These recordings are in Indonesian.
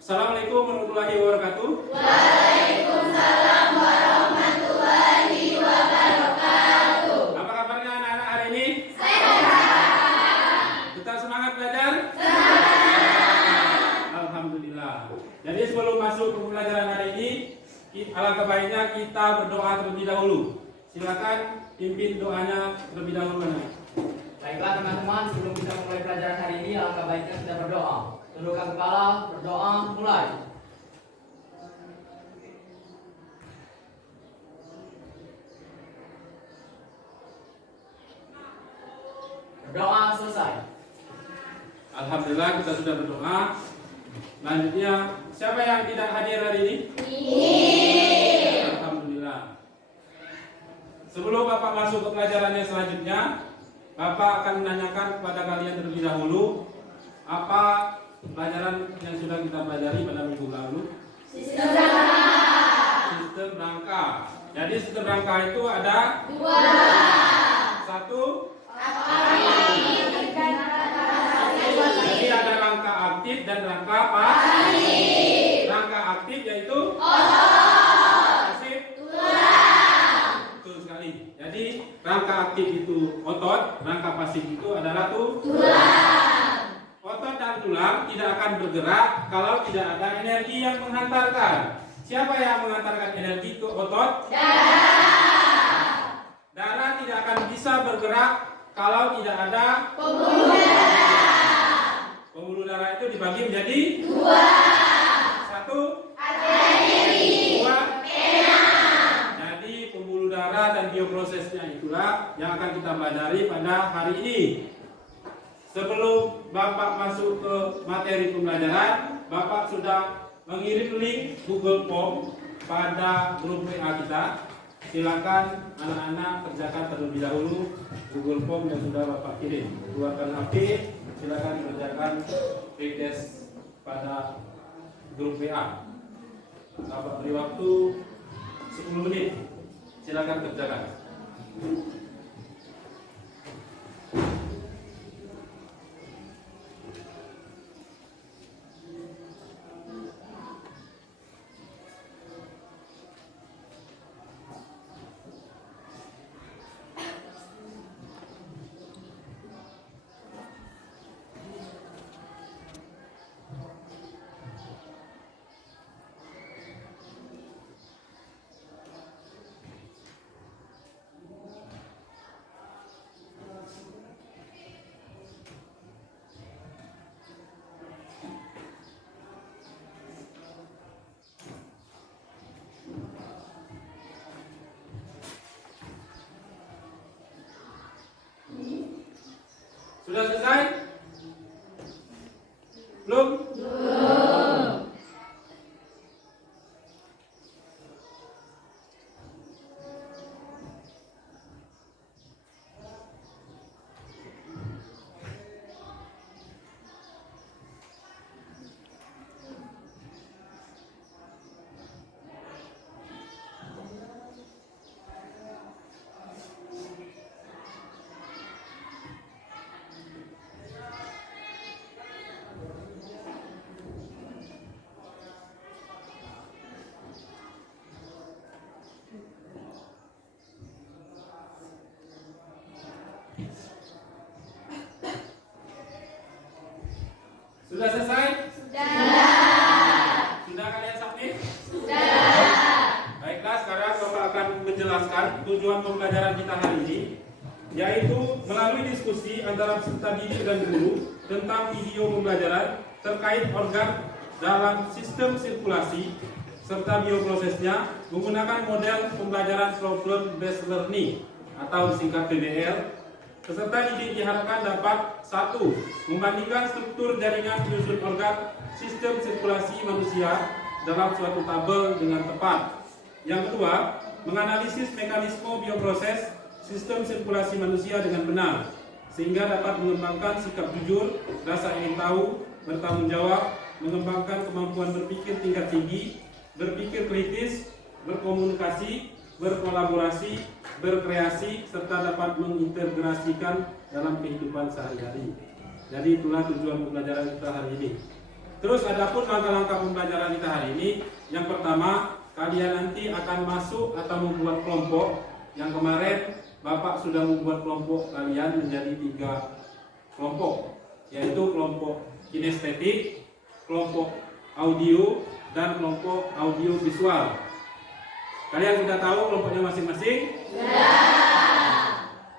Assalamualaikum warahmatullahi wabarakatuh. Waalaikumsalam warahmatullahi wabarakatuh. Apa kabarnya anak-anak hari ini? Sehat. Tetap semangat belajar? Alhamdulillah. Jadi sebelum masuk ke pembelajaran hari ini, alangkah baiknya kita berdoa terlebih dahulu. Silakan pimpin doanya terlebih dahulu. Baiklah teman-teman, sebelum kita mulai pelajaran hari ini, alangkah baiknya kita berdoa. Tundukkan kepala, berdoa, mulai. Berdoa selesai. Alhamdulillah kita sudah berdoa. Selanjutnya, siapa yang tidak hadir hari ini? Alhamdulillah. Sebelum Bapak masuk ke pelajarannya selanjutnya, Bapak akan menanyakan kepada kalian terlebih dahulu apa pelajaran yang sudah kita pelajari pada minggu lalu. Sistem rangka. Jadi sistem rangka itu ada dua. Satu. Jadi ada rangka aktif dan rangka pasif. Rangka aktif yaitu pasif betul sekali. Jadi rangka aktif itu otot, rangka pasif itu adalah tulang. Otot dan tulang tidak akan bergerak kalau tidak ada energi yang menghantarkan. Siapa yang mengantarkan energi ke otot? Darah tidak akan bisa bergerak kalau tidak ada pembuluh darah. Pembuluh darah itu dibagi menjadi dua. Satu arteri, dua vena. Jadi pembuluh darah dan bioprosesnya itulah yang akan kita pelajari pada hari ini. Sebelum Bapak masuk ke materi pembelajaran, Bapak sudah mengirim link Google Form pada grup WA kita. Silakan anak-anak kerjakan terlebih dahulu Google Form yang sudah Bapak kirim. Keluarkan HP, silakan kerjakan request pada grup WA. Bapak beri waktu 10 menit. Silakan kerjakan. Sudah selesai? Belum? Sudah selesai? Sudah kalian submit? Baiklah, sekarang Bapak akan menjelaskan tujuan pembelajaran kita hari ini, yaitu melalui diskusi antara peserta didik dan guru tentang video pembelajaran terkait organ dalam sistem sirkulasi serta bioprosesnya menggunakan model pembelajaran problem based learning atau disingkat PBL. Peserta didik diharapkan dapat 1. Membandingkan struktur jaringan penyusun organ sistem sirkulasi manusia dalam suatu tabel dengan tepat. Yang kedua, menganalisis mekanisme bioproses sistem sirkulasi manusia dengan benar, sehingga dapat mengembangkan sikap jujur, rasa ingin tahu, bertanggung jawab, mengembangkan kemampuan berpikir tingkat tinggi, berpikir kritis, berkomunikasi, berkolaborasi, berkreasi, serta dapat mengintegrasikan dalam kehidupan sehari-hari. Jadi itulah tujuan pembelajaran kita hari ini. Terus adapun langkah-langkah pembelajaran kita hari ini, yang pertama kalian nanti akan masuk atau membuat kelompok. Yang kemarin Bapak sudah membuat kelompok kalian menjadi 3 kelompok, yaitu kelompok kinestetik, kelompok audio, dan kelompok audio visual. Kalian sudah tahu kelompoknya masing-masing? Ya.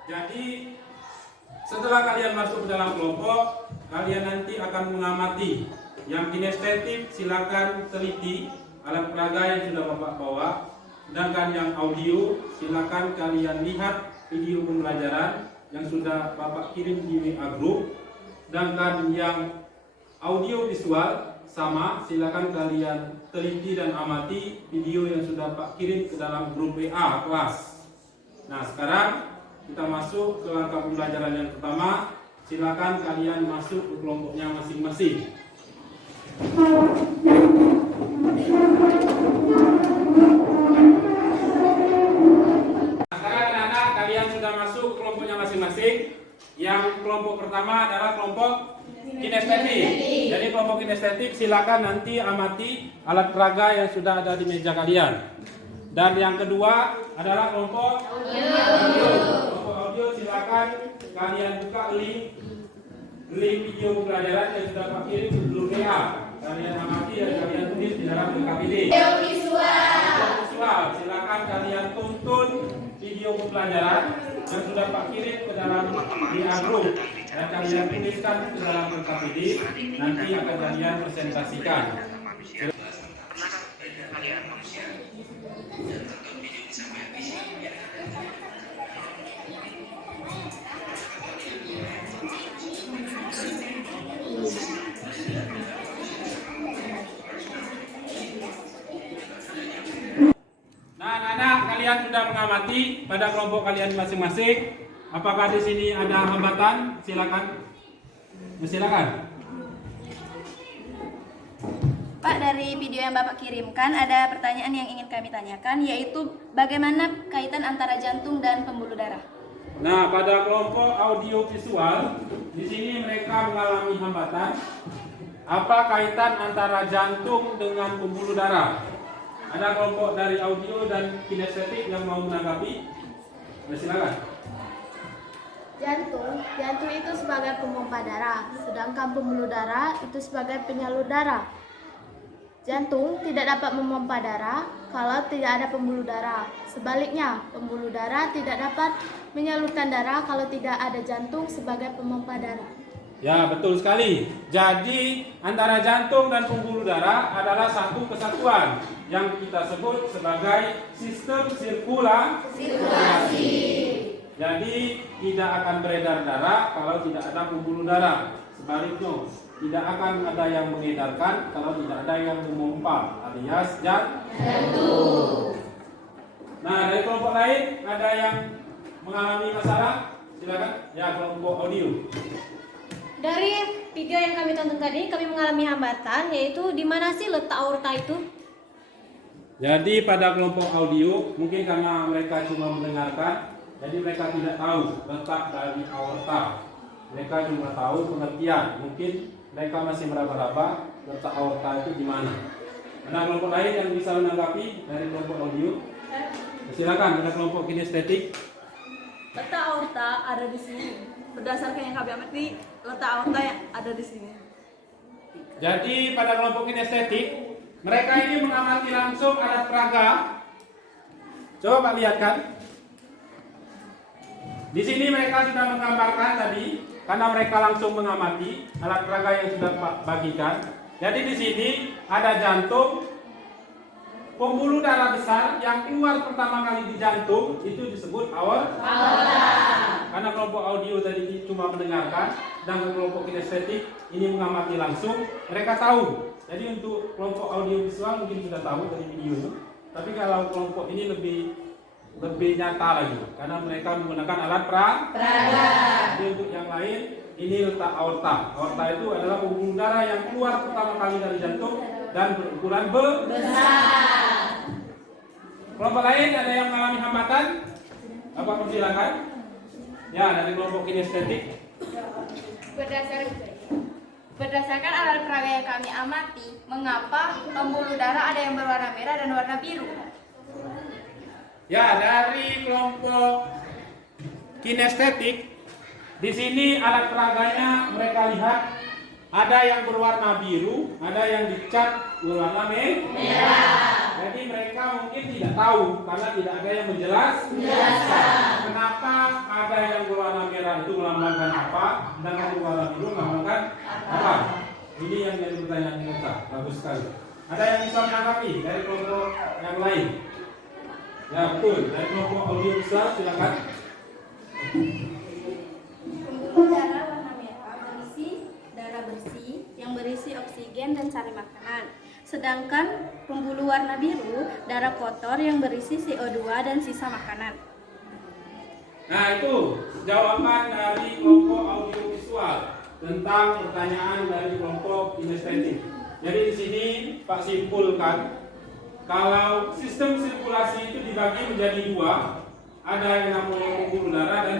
Jadi setelah kalian masuk ke dalam kelompok, kalian nanti akan mengamati. Yang kinestetik silakan teliti alat peraga yang sudah Bapak bawa. Sedangkan yang audio silakan kalian lihat video pembelajaran yang sudah Bapak kirim di WA group. Sedangkan yang audio visual sama, silakan kalian teliti dan amati video yang sudah Pak kirim ke dalam grup WA kelas. Nah, sekarang kita masuk ke langkah pembelajaran yang pertama. Silakan kalian masuk ke kelompoknya masing-masing. Sekarang anak-anak kalian sudah masuk ke kelompoknya masing-masing. Yang kelompok pertama adalah kelompok kinestetik. Jadi kelompok kinestetik silakan nanti amati alat peraga yang sudah ada di meja kalian. Dan yang kedua adalah kelompok audio. Kelompok audio silakan kalian buka link video pembelajaran yang sudah Pak kirim di grup WA. Kalian amati dan kalian tulis di dalam LKPD. Video visual. Silakan kalian tonton video pembelajaran yang sudah Pak kirim ke dalam WA group dan kalian tuliskan ke dalam LKPD. Nanti akan kalian presentasikan. Nah, anak-anak kalian sudah mengamati pada kelompok kalian masing-masing. Apakah di sini ada hambatan? Silakan. Silakan. Pak, dari video yang Bapak kirimkan ada pertanyaan yang ingin kami tanyakan, yaitu bagaimana kaitan antara jantung dan pembuluh darah? Nah, pada kelompok audio visual, di sini mereka mengalami hambatan. Apa kaitan antara jantung dengan pembuluh darah? Ada kelompok dari audio dan kinestetik yang mau menanggapi? Silakan. Jantung itu sebagai pemompa darah, sedangkan pembuluh darah itu sebagai penyalur darah. Jantung tidak dapat memompa darah kalau tidak ada pembuluh darah. Sebaliknya, pembuluh darah tidak dapat menyalurkan darah kalau tidak ada jantung sebagai pemompa darah. Ya, betul sekali. Jadi, antara jantung dan pembuluh darah adalah satu kesatuan yang kita sebut sebagai sistem sirkulasi. Jadi, tidak akan beredar darah kalau tidak ada pembuluh darah. Sebaliknya, tidak akan ada yang mengedarkan kalau tidak ada yang memompa, alias jantung. Nah, dari kelompok lain ada yang mengalami masalah? Silakan. Ya, kelompok audio. Dari video yang kami tonton tadi, kami mengalami hambatan, yaitu di mana sih letak aorta itu? Jadi pada kelompok audio, mungkin karena mereka cuma mendengarkan, jadi mereka tidak tahu letak dari aorta. Mereka cuma tahu pengertian. Mungkin mereka masih meraba-raba letak aorta itu di mana. Ada kelompok lain yang bisa menanggapi dari kelompok audio? Silakan. Ada kelompok kinestetik. Letak aorta ada di sini. Berdasarkan yang kami amati, letak aorta yang ada di sini. Jadi pada kelompok kinestetik, mereka ini mengamati langsung alat peraga. Coba Pak lihat kan. Di sini mereka sudah menggambarkan tadi, karena mereka langsung mengamati alat peraga yang sudah Pak bagikan. Jadi di sini ada jantung, pembuluh darah besar yang keluar pertama kali di jantung itu disebut aorta. Karena kelompok audio tadi cuma mendengarkan, dan kelompok kinestetik ini mengamati langsung, mereka tahu. Jadi untuk kelompok audio visual mungkin sudah tahu dari video itu, tapi kalau kelompok ini lebih nyata lagi, karena mereka menggunakan alat peraga. Jadi untuk yang lain, ini letak aorta. Aorta itu adalah pembuluh darah yang keluar pertama kali dari jantung dan berukuran besar. Kelompok lain ada yang mengalami hambatan? Bapak persilakan. Ya, dari kelompok kinestetik. Berdasarkan alat peraga yang kami amati, mengapa pembuluh darah ada yang berwarna merah dan warna biru? Ya, dari kelompok kinestetik, di sini alat peraganya mereka lihat ada yang berwarna biru, ada yang dicat berwarna merah. Jadi mereka mungkin tidak tahu karena tidak ada yang menjelaskan kenapa ada yang berwarna merah itu melambangkan apa dan yang berwarna biru melambangkan apa. Ini yang jadi pertanyaan kita. Bagus sekali. Ada yang bisa menanggapi dari kelompok yang lain? Ya betul. Dari kelompok audio besar silakan. Pembuluh darah warna merah berisi darah bersih yang berisi oksigen dan sari makanan. Sedangkan pembuluh warna biru darah kotor yang berisi CO2 dan sisa makanan. Nah itu jawaban dari kelompok audiovisual tentang pertanyaan dari kelompok kinestetik. Jadi di sini Pak simpulkan kalau sistem sirkulasi itu dibagi menjadi dua. Ada yang namanya pembuluh darah dan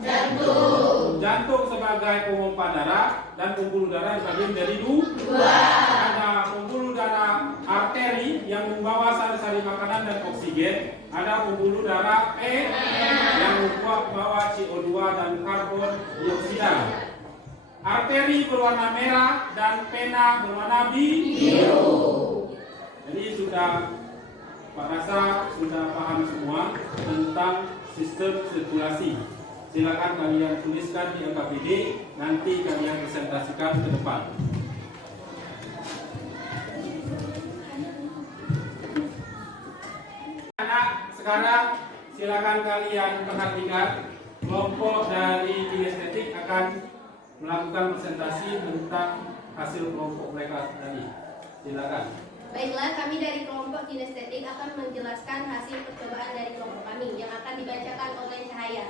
jantung. Jantung sebagai pompa darah dan pembuluh darah dibagi menjadi dua. Ada pembuluh darah arteri yang membawa sari-sari makanan dan oksigen. Ada pembuluh darah yang membawa CO2 dan karbon dioksida. Arteri berwarna merah dan pena berwarna biru. Jadi sudah Pak rasa sudah paham semua tentang sistem sirkulasi. Silakan kalian tuliskan di LKPD, nanti kalian presentasikan ke depan. Anak, sekarang silakan kalian perhatikan kelompok dari kinestetik akan melakukan presentasi tentang hasil kelompok mereka tadi. Silakan. Baiklah, kami dari kelompok kinestetik akan menjelaskan hasil percobaan dari kelompok kami yang akan dibacakan oleh Cahaya.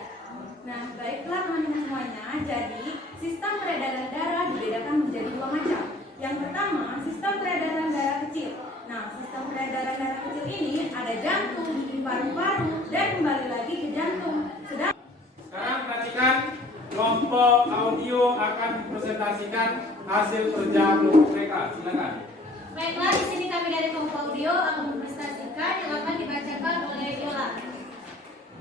Nah, baiklah teman-teman semuanya. Jadi, sistem peredaran darah dibedakan menjadi dua macam. Yang pertama, sistem peredaran darah kecil. Nah, sistem peredaran darah kecil ini ada jantung, paru-paru, dan kembali lagi ke jantung. Sekarang perhatikan, kelompok audio akan presentasikan hasil kerja kelompok mereka. Silakan. Baiklah, di sini kami dari kelompok audio akan mempresentasikan yang akan dibacakan oleh Yola.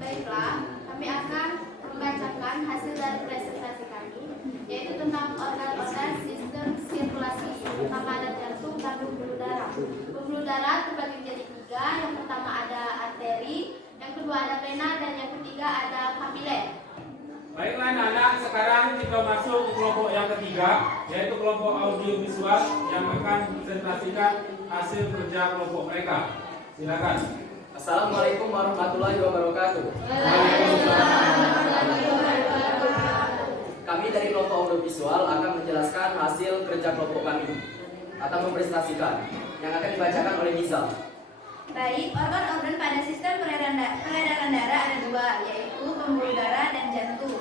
Baiklah, kami akan membacakan hasil dari presentasi kami, yaitu tentang organ-organ sistem sirkulasi. Pertama ada jantung dan pembuluh darah. Pembuluh darah terbagi menjadi tiga. Yang pertama ada arteri, yang kedua ada vena, dan yang ketiga ada kapiler. Baiklah anak-anak, sekarang kita masuk ke kelompok yang ketiga, yaitu kelompok audio visual yang akan presentasikan hasil kerja kelompok mereka. Silakan. Assalamualaikum warahmatullahi wabarakatuh. Kami dari kelompok audiovisual akan menjelaskan hasil kerja kelompok kami atau mempresentasikan yang akan dibacakan oleh Nizam. Baik, organ-organ pada sistem peredaran darah ada dua, yaitu pembuluh darah dan jantung.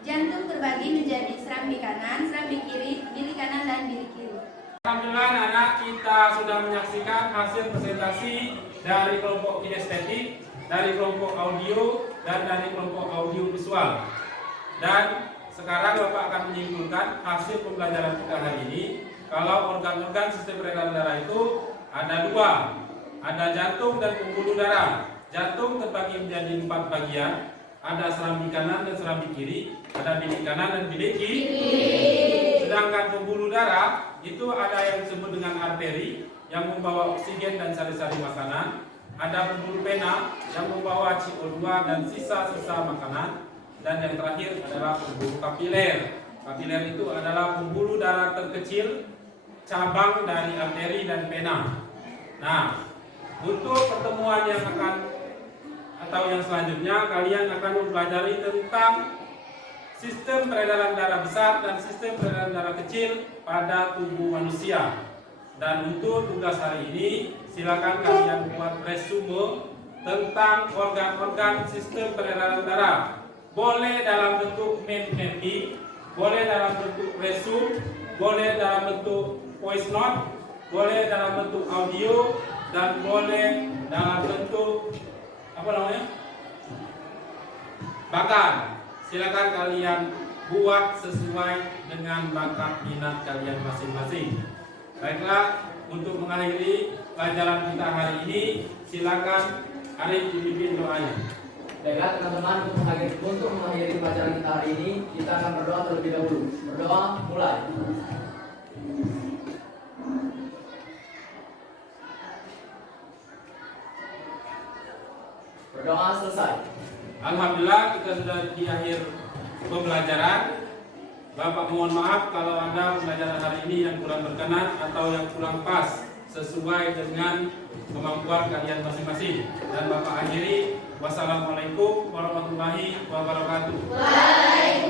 Jantung terbagi menjadi serambi kanan, serambi kiri, bili kanan, dan bili kiri. Alhamdulillah anak-anak, kita sudah menyaksikan hasil presentasi dari kelompok kinestetik, dari kelompok audio, dan dari kelompok audio visual. Dan sekarang Bapak akan menyimpulkan hasil pembelajaran kita hari ini. Kalau organ-organ sistem peredaran darah itu ada dua. Ada jantung dan pembuluh darah. Jantung terbagi menjadi 4 bagian. Ada serambi kanan dan serambi kiri. Ada bilik kanan dan bilik kiri. Sedangkan pembuluh darah itu ada yang disebut dengan arteri yang membawa oksigen dan sari-sari makanan. Ada pembuluh vena yang membawa CO2 dan sisa-sisa makanan. Dan yang terakhir adalah pembuluh kapiler. Kapiler itu adalah pembuluh darah terkecil, cabang dari arteri dan vena. Nah, untuk pertemuan yang akan atau yang selanjutnya kalian akan mempelajari tentang sistem peredaran darah besar dan sistem peredaran darah kecil pada tubuh manusia. Dan untuk tugas hari ini silakan kalian buat resume tentang organ-organ sistem peredaran darah. Boleh dalam bentuk mapping, boleh dalam bentuk resume, boleh dalam bentuk voice note, boleh dalam bentuk audio, dan boleh dalam bentuk bahkan silakan kalian buat sesuai dengan bakat minat kalian masing-masing. Baiklah, untuk mengakhiri pelajaran kita hari ini, silakan Arif dipimpin doanya. Baiklah teman-teman, untuk mengakhiri pelajaran kita hari ini, kita akan berdoa terlebih dahulu. Berdoa mulai. Berdoa selesai. Alhamdulillah, kita sudah di akhir pembelajaran. Bapak mohon maaf kalau ada pembelajaran hari ini yang kurang berkenan atau yang kurang pas sesuai dengan kemampuan kalian masing-masing. Dan Bapak akhiri, wassalamualaikum warahmatullahi wabarakatuh. Waalaikumsalam.